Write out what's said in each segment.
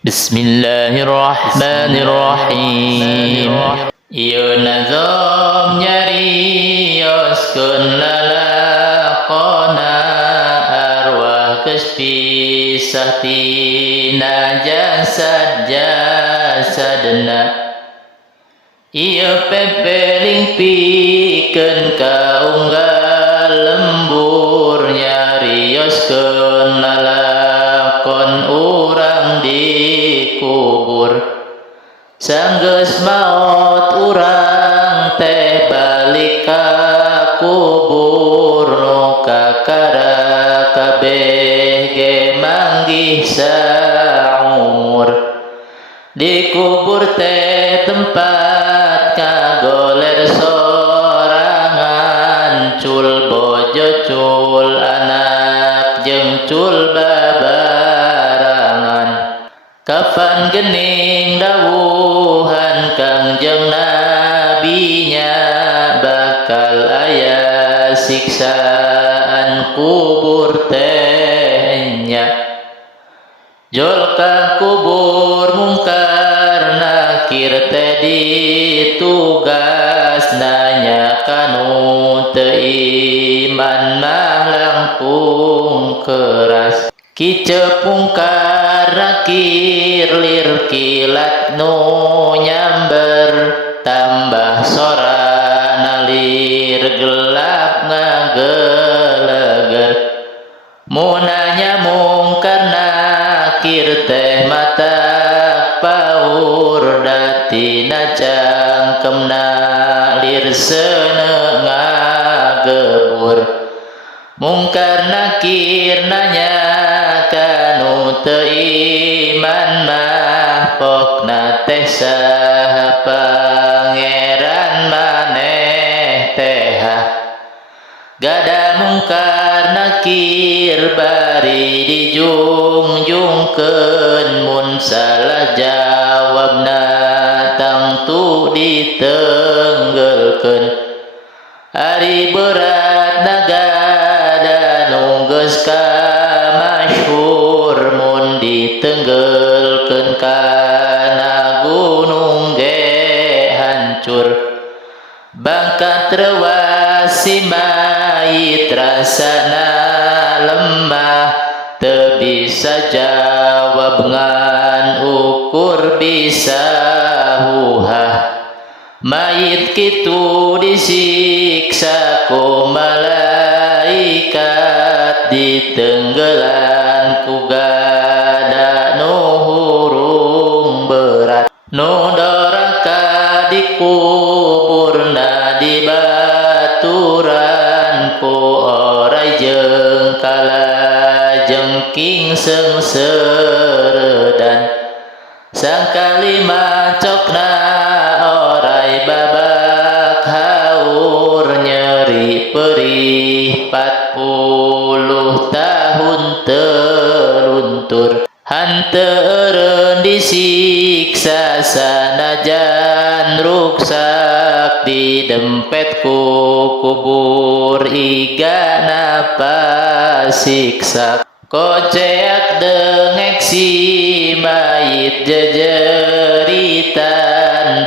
Bismillahirrahmanirrahim. Ieu nazam nyarioskeun lalakona arwah geus pisah tina jasad-jasadna. Ieu pepeling pikeun kaunggal lembur nyarioskeun lalakon urang dikubur. Sanggeus maot urang teh balik ka kubur, nu kakara kabeh ge manggih saumur. Dikubur teh tempat kagoler sorangan, cul bojo cul anak jeung cul babarangan. Kafan geuning dawuhan Kangjeng Nabinya, bakal aya siksaan kubur teh nya. Jol ka kubur mungkar nakir teh ditugas, nanya kanu teu iman mah langkung keras. Kicep mungkar nakir lir kilat nu nyamber, tambah sora nalir gelap ngageleger. Munanya mungkar nakir teh mata paur, datina cangkemna lir seuneu ngagebur. Mungkar nakir nanya kanu teu iman mah, pokna teh saha pangeran maneh teh. Gada mungkar nakir bari dijungjungkeun, mun salah jawabna tangtu diteunggelkeun. Ari berat nagada nu geus kamasyhur, mun diteunggelkeun kana gunung ge hancur. Bangkat reuas si mayit rasana lemah, teu bisa jawab ngan ukur bisa huhah. Mayit kitu disiksa ku malaikat, diteunggelan ku gada nu hurung berat. Nu doraka dikuburna di baturan, ku oray jeung kalajengking sengseuredan. Sangkali macokna oray babak haur, nyeri perih 40 tahun teluntur. Hanteureun disiksa sanajan ruksak, didempet ku kubur igana pasiksa. Koceak dengek si mayit jejeritan,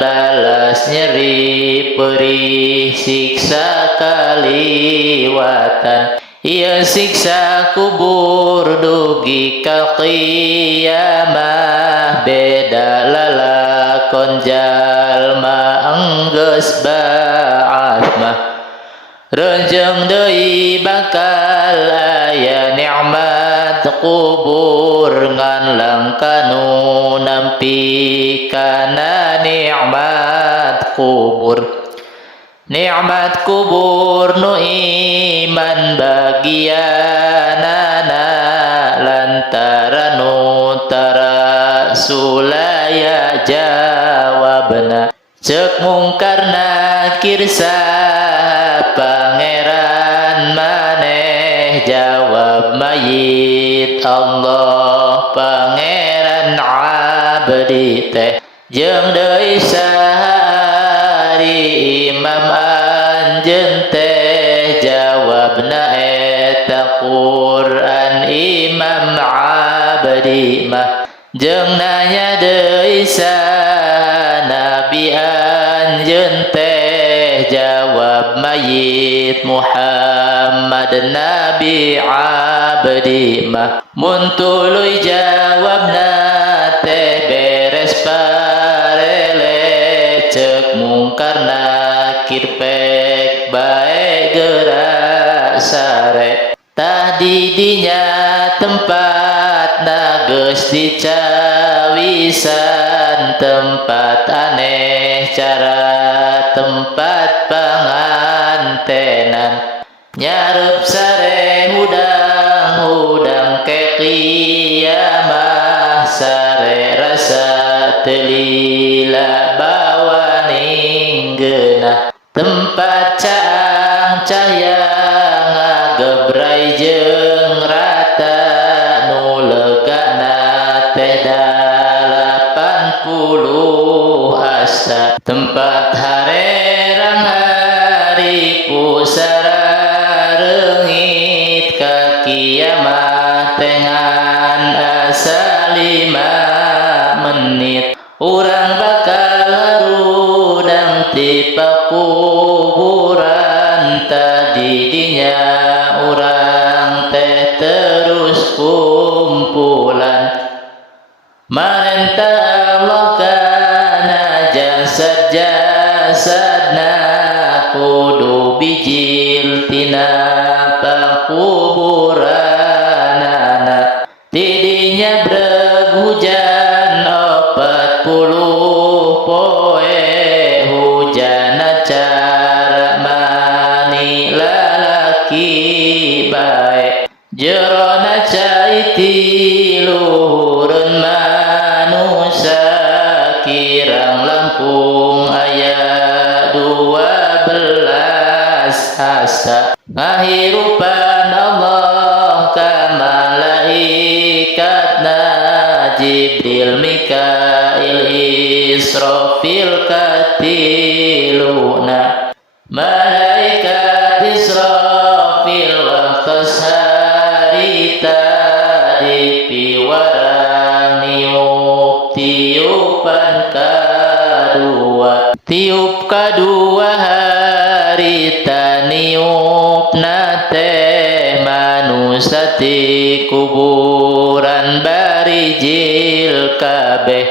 balas nyeri perih siksa kaliwatan. Ieu siksa kubur dugi ka qiyamah, beda lalakon jalma enggeus ba'ats mah. Reunjeung deui bakal aya nikmat kubur, ngan langkanu nampi kana nikmat kubur. Nikmat kubur nu iman bagianana, lantaran nu tara sulaya jawabna. Ceuk mungkar nakir saha pangeran maneh, jawab mayit Allah pangeran abdi teh. Jeung deui saha ari imam anjeun teh, jawabna eta Quran imam abdi mah. jeung nanya deui Nabi anjeun teh jawab mayit Muhammad Nabi abdi mah mun tuluy jawabna teh beres parele ceuk mungkar nakir pek bae geura sare tah di dinya tempatna geus dicawisan tempat aneh cara tempat pangantenan nyarep sare hudang ke kiamah sare rasa telila bawa ninggeunah tempat caang cahya ngagebrai jeung rata nu legana teh 80 asa tempat harerang hari pusara reungit ka kiamah tengan asa 5 menit urang bakal harudang ti pakuburan tadi dinya urang teh terus kumpulan marentah Allah kana jasad-jasadna kudu bijil tina pakuburanana tidinya breg hujan 40 poe hujan acara mani lalaki bae jerona cai tiluhurun manusia kirang langkung aya 12 asa ngahirupan Allah ka malaikatna Jibril Mikail Israfil katiluna malaikat Israfil waktos harita dipiwarang niup tiupan tiup kadua harita niup nate manusia ti kuburan barijil kabeh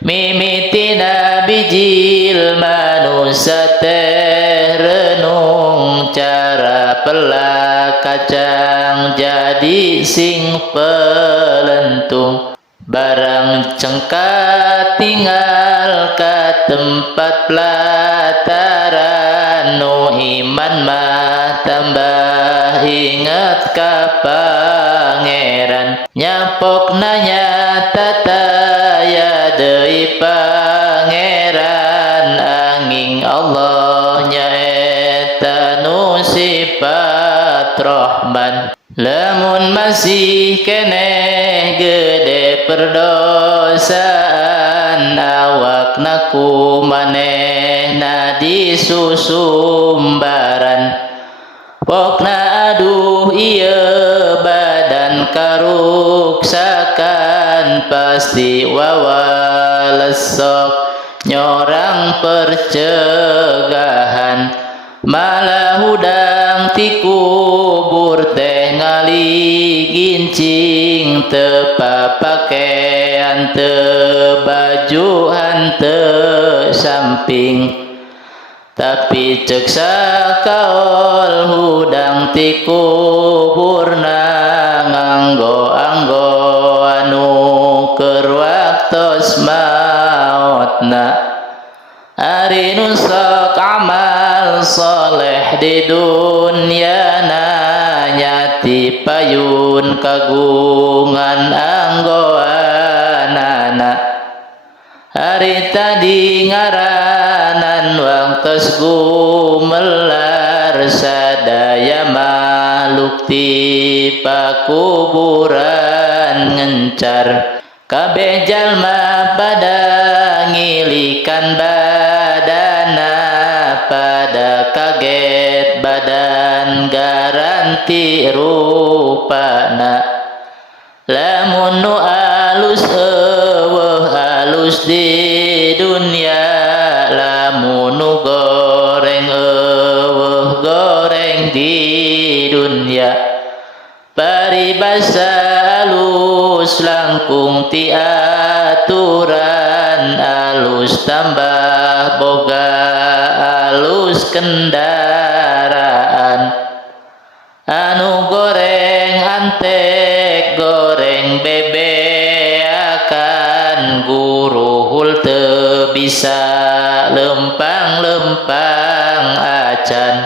mimitina bijil manusia teh renung cara pelak kacang jadi sing pelentung barang cengkat tinggal ka tempat pelataran nu iman mah tambah ingat ka pangeran nyapok nanya tataya deui pangeran anging Allah nyaeta nu sifat Rahman lamun masih keneh gede perdosaan awakna kumanehna disusumbaran pokna aduh ieu badan karuksakan pasti wawalesok nyorang percegahan malah hudang ti kubur teh ngali gincing teu papakean teu bajuhan teu samping tapi ceuk sakaol hudang ti kuburna nganggo-anggo anu keur waktos maotna ari nu sok amal soleh di dunia nyati payun kagungan anggoanana hari tadi ngaranan waktos gumelar sadaya makhluk ti pakuburan ngencar kabeh jalma pada ngilikan badana pada kaget badan garanti rupana lamun nu alus nu goreng eueuh goreng di dunia paribasa alus langkung ti aturan alus tambah boga alus kendaraan anu goreng antek goreng bebe akan guruhul teu bisa lempang-lempang acan